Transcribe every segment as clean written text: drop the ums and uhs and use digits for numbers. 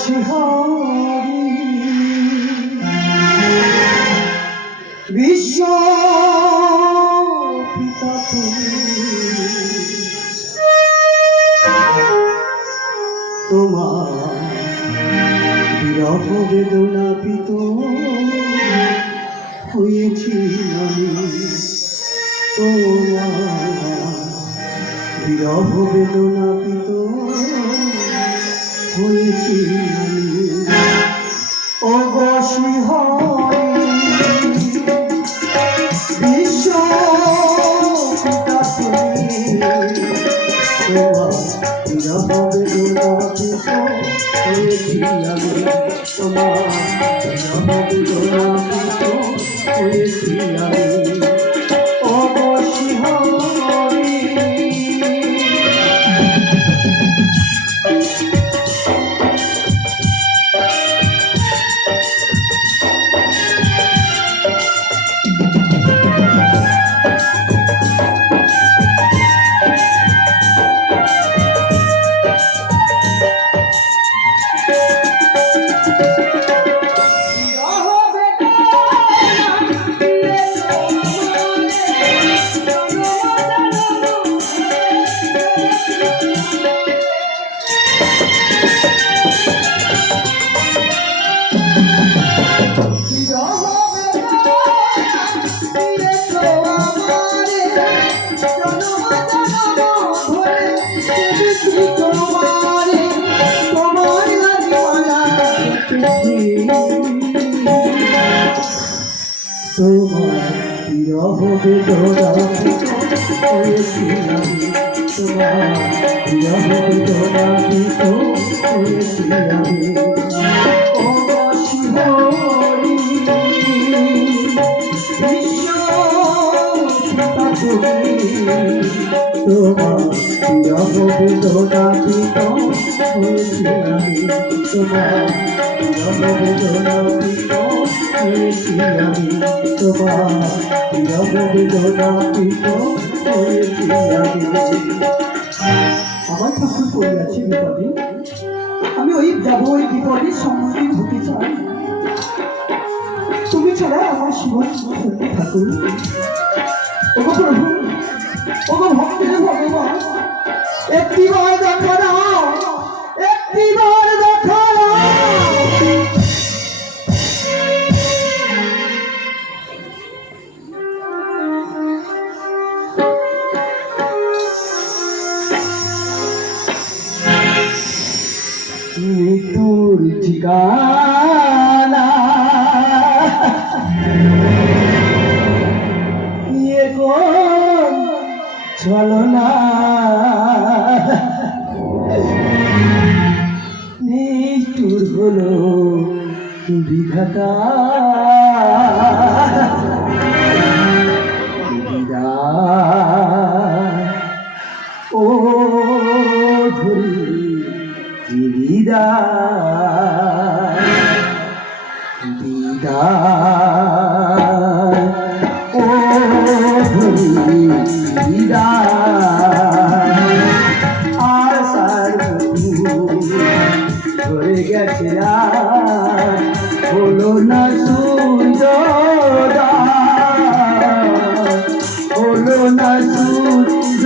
শিহারি বিশ্ব পিতা তোমার বিরহ বেদনা পিত হয়েছি আমি তোমার বিরহ বেদনা পিত হয়েছি আমি অবশিহারি বিশ্ব পিতা তোমার বিরহ বেদনা পিত হয়েছি আমি তোমার বিরহ বেদনা পিত হয়েছি আমি অবশিহারি তোমার বিরহ বেদনা হয়েছি আমি তোমার বিরহ বেদনা হয়েছি আমি অবশিহারি বিশ্ব পিতা তুমি তোমার বিরহ বেদনা হয়েছি আমি তোমার বিরহ বেদনা হয়েছি আমি তোমার বিরহ বেদনা হয়েছি আমি আমার ঠাকুর পড়িয়াছি বিপদে আমি ওই যাব ওই বিপদের সম্মুখীন হতে চাই তুমি ছাড়া আমার জীবন সত্যি ঠাকুর ওগো প্রভু ওগো ভক্তের ভগবান একটিবার দেখা দাও একটিবার দেখা দাও মৃত্যুর ঠিকানা চলো না নিষ্ঠুর হলো বিধাতা ও ধরি বিদায় ও ধরি আর সার ধরে গেছে হলো না সূর্য হলো না সূর্য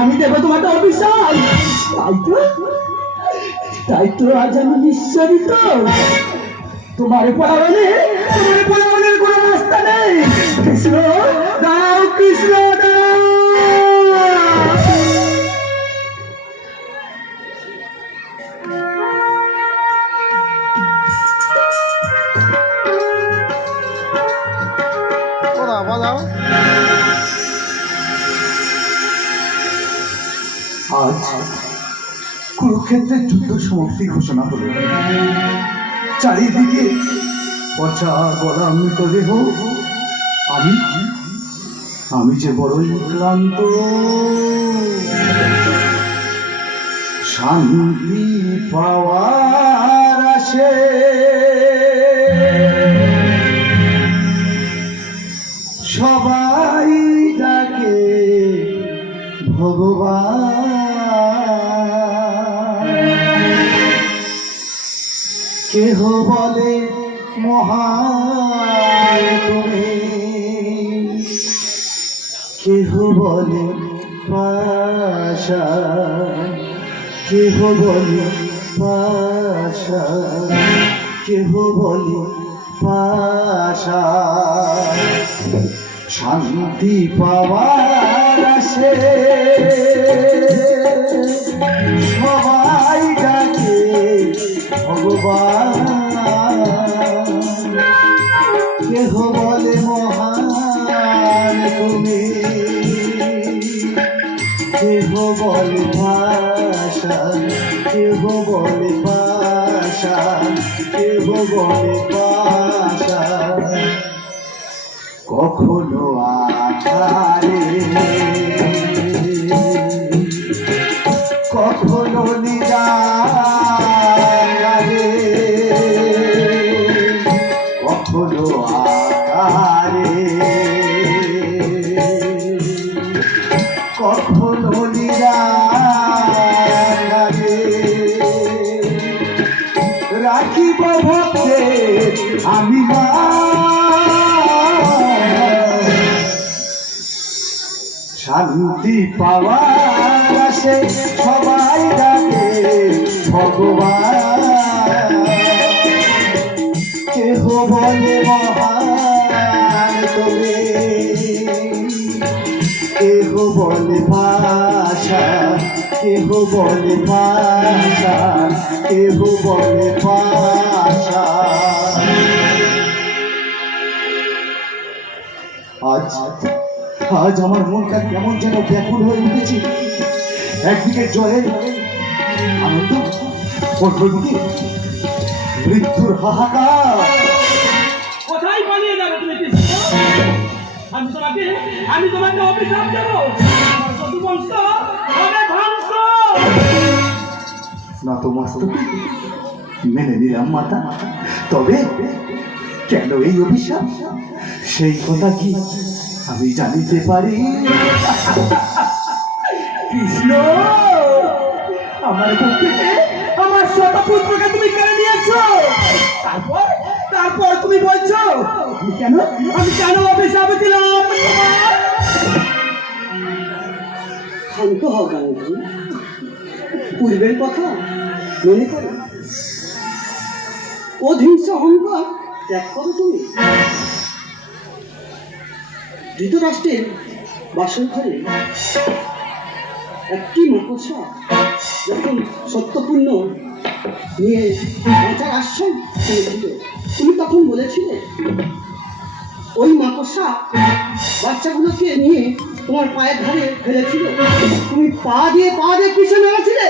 আমি দেব তোমাকে অভিশাপ তাই তো আজ আমি নিঃসরিত তোমার পরাবনের কোনো রাস্তা নেই কৃষ্ণ দাও কৃষ্ণ দাও দাও। আজ কুরুক্ষেত্রের যুদ্ধ সমাপ্তি ঘোষণা হল। চারিদিকে পচা গলা মৃতদেহ। আমি আমি যে বড়ই ক্লান্ত। শান্তি পাওয়ার আসে সবাই ডাকে ভগবান। কেহ বলে মহান তুমি, কেহ বলে পাষাণ, কেহ বলে পাষাণ, কেহ বলে পাষাণ। শান্তি পাওয়ার আসে সবাই ডাকে ভগবান। কেহ বলে মহান তুমি, কেহ বলে পাষাণ, কেহ বলে পাষাণ, কেহ বলে পাষাণ। কখনো আকারে কখনো নিরাকারে, কখনো আকারে কখনো নিরাকারে। রাখিব ভক্তের আমি মা, শান্তি পাওয়ার আসে সবাই ডাকে ভগবান। কেহ বলে মহান তুমি, কেহ বলে পাষাণ, কেহ বলে পাষাণ, কেহ বলে পাষাণ। আজ আজ আমার মনটা কেমন যেন ব্যাকুল হয়ে উঠেছে। একদিকে জয়ের আনন্দ, অন্যদিকে মৃত্যুর হাহাকার। কোথায় পালিয়ে যাবে তুমি? আমি তোমাকে অভিশাপ দেব। বংশ হবে ধ্বংস। না তো মস্তকে মেনে নিলাম মাতা, তবে কেন এই অভিশাপ সেই কথা কি আমি জানিতে পারি? কৃষ্ণ, আমার পক্ষে আমার শতপুত্রকে তুমি কেড়ে নিয়েছো। তারপর তারপর তুমি বলছো আমি কেন অভিশাপ দিলাম? শান্ত হও গান্ধী, পূর্বের কথা মনে করো। অহিংস অহংকার ত্যাগ করো তুমি। ধৃতরাষ্ট্রের বাসর ঘরে একটি মাকড়সা যখন সত্যপূর্ণ নিয়ে বাঁচার আশ্রয় করেছিল, তুমি তখন বলেছিলে ওই মাকড়সা বাচ্চাগুলোকে নিয়ে তোমার পায়ের ধারে ফেলেছিল। তুমি পা দিয়ে পিছনে মেরেছিলে।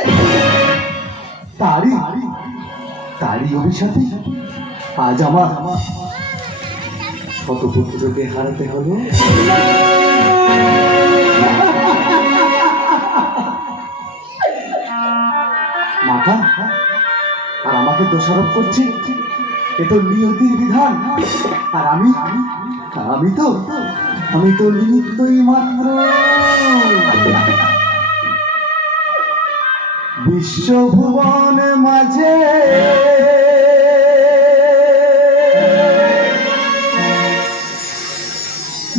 তারই তারই অভিশাপে আজ আমার শতপুত্রকে হারাতে হলো। মাতা আর আমাকে দোষারোপ করছে, এ তো নিয়তির বিধান। আর আমি আমি তো নিমিত্তই মাত্র। বিশ্বভুবন মাঝে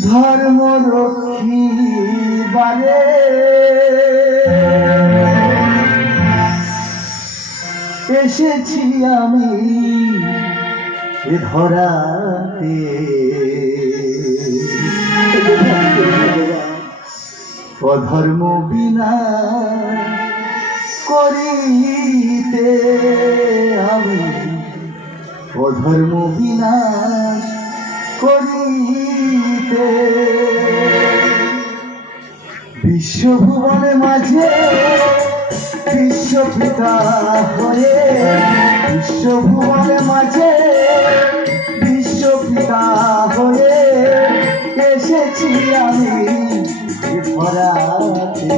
ধর্ম রক্ষী বারে এসেছি আমি এ ধরাতে। অধর্ম বিনা করিতে আমি, অধর্ম বিনাশ করিতে বিশ্বভুবনে মাঝে বিশ্বপিতা হয়ে বিশ্বভুবনে মাঝে বিশ্বপিতা হয়ে এসেছি আমি ধরাতে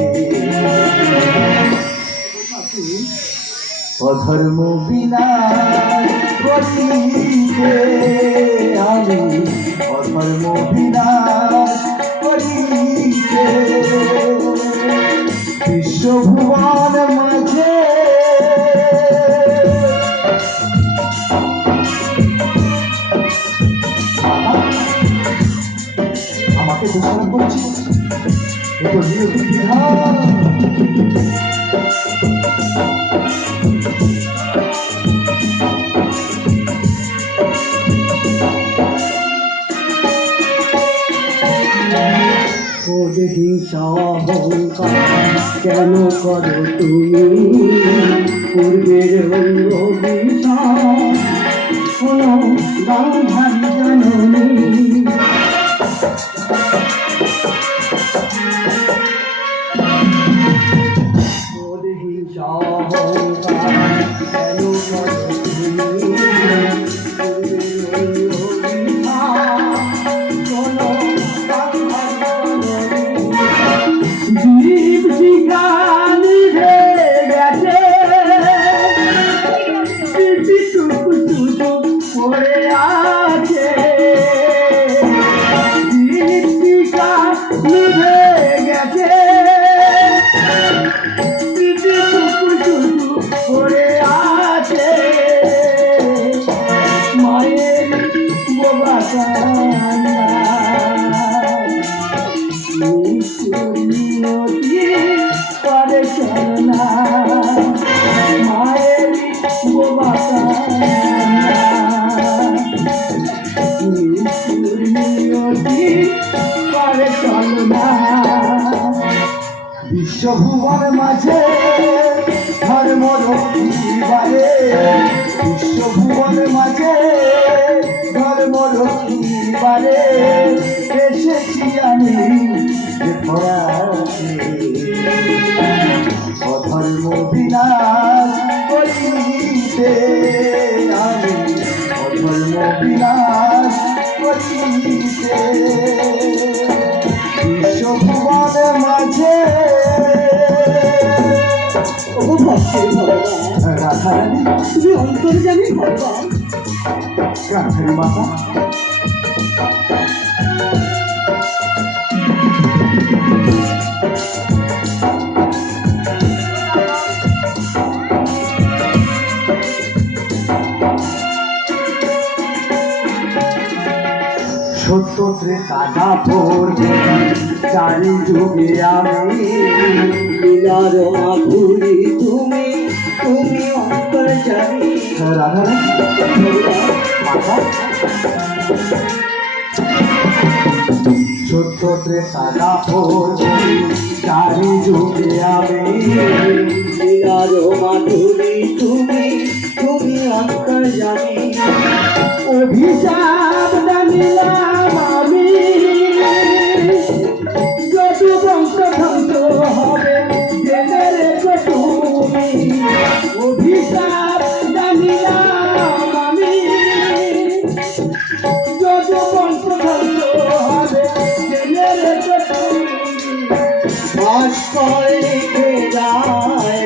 অধর্ম বিনাশ করিতে আমি অধর্ম বিনাশ করিতে বিশ্বভুবন মাঝে আমাকে দোষারোপ করছি এ তো নিয়তির বিধান। হিংসা অহংকার কেন করো তুমি পূর্বের অভিশাপ শোনো গান্ধারী জননী হিংসা অহংকার কেন করো তুমি বিশ্বভুবন মাঝে ধর্ম রক্ষিবারে বিশ্বভুবন মাঝে ধর্ম রক্ষিবারে এসেছি আমি ধরাতে অধর্ম বিনাশ করিতে আমি অধর্ম বিনাশ করিতে বিশ্বভুবন মাঝে রাধারানী তুমি অন্তর্যামী ভগবান গান্ধারী মাতা সত্য ত্রেতা দাপর চারি যুগে আমি লীলার মাধুরী তুমি তুমি অন্তর্যামী রাধারানী মাতা সত্য ত্রেতা দাপর চারি যুগে আমি লীলার মাধুরী তুমি তুমি অন্তর্যামী অভিশাপ জানিলাম আমি যত বংশ ধ্বংস হবে জেনে রেখো তুমি অভিশাপ জানিলাম আমি যত বংশ ধ্বংস হবে জেনে রেখো তুমি ভাস্কর লিখে যায়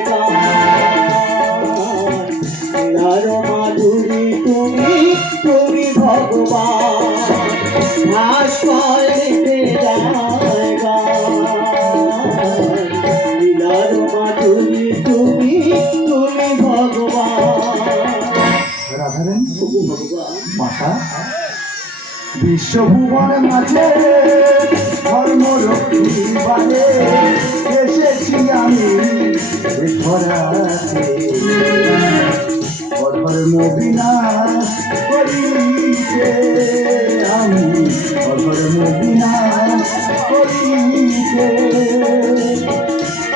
মাধুরী তুমি তুমি ভগবান ভাস্কর লিখে যায় লীলার মাধুরী তুমি তুমি ভগবান রাধারানী ভগবান মাতা বিশ্বভুবন মাঝে ধর্ম রক্ষিবারে এসেছি আমি ধরাতে অধর্ম বিনাশ করিতে আমি অধর্ম বিনাশ করিতে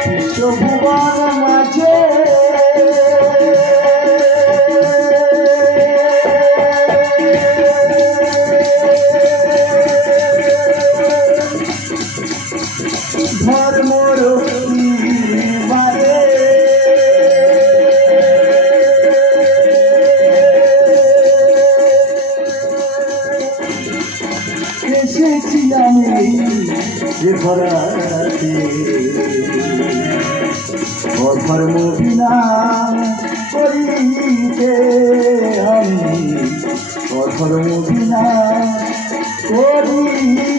বিশ্বভুবন মাঝে যে ভরাতে অধর্ম বিনা করিতে আমি অধর্ম বিনা করি